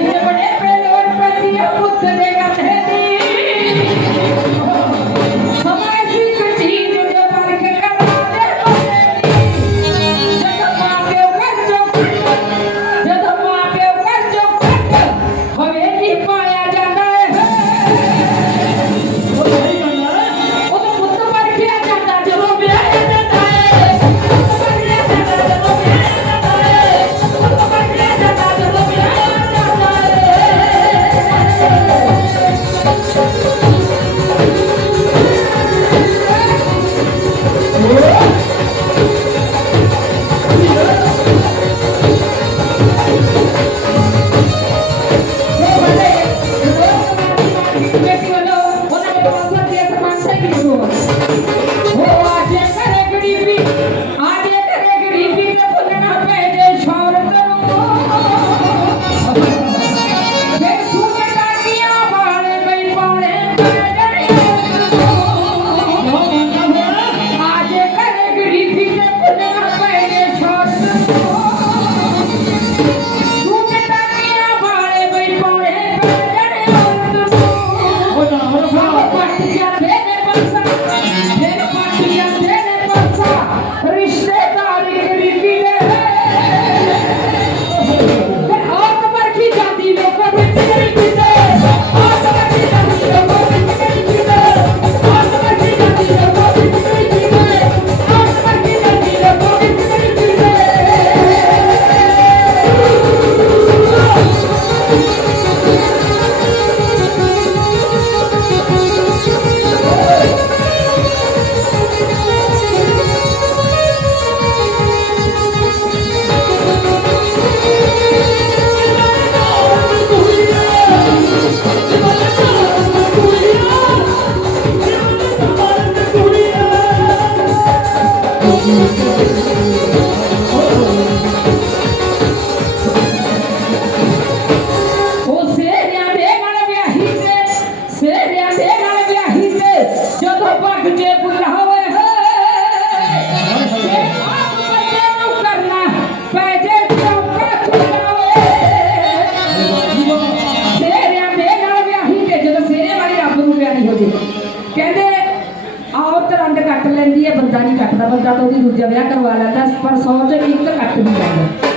ನಿಂತುಕೊಂಡೆ ਮੁੰਡਾ ਨਹੀਂ ਕੱਟਦਾ ਬੰਦਾ ਤਾਂ ਉਹਦੀ ਦੂਜਾ ਵਿਆਹ ਕਰਵਾ ਲੈਂਦਾ ਪਰ ਸੌ ਤੇ ਇੱਕ ਕੱਟ ਨਹੀਂ ਜਾਂਦਾ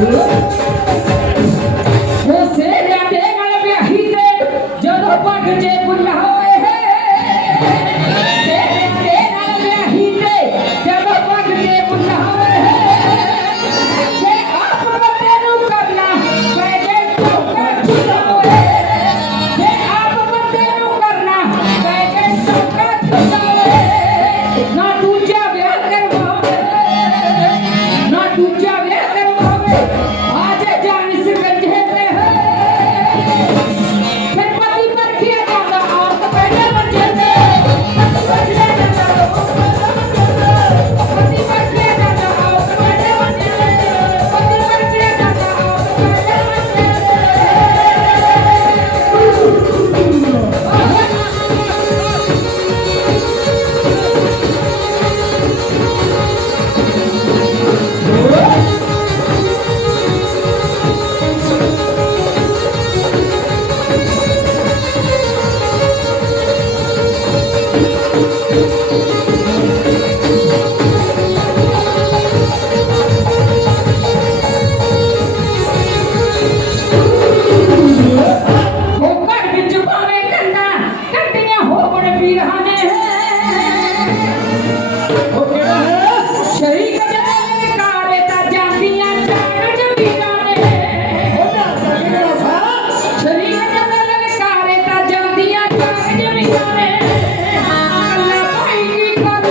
じゃあ。Everybody.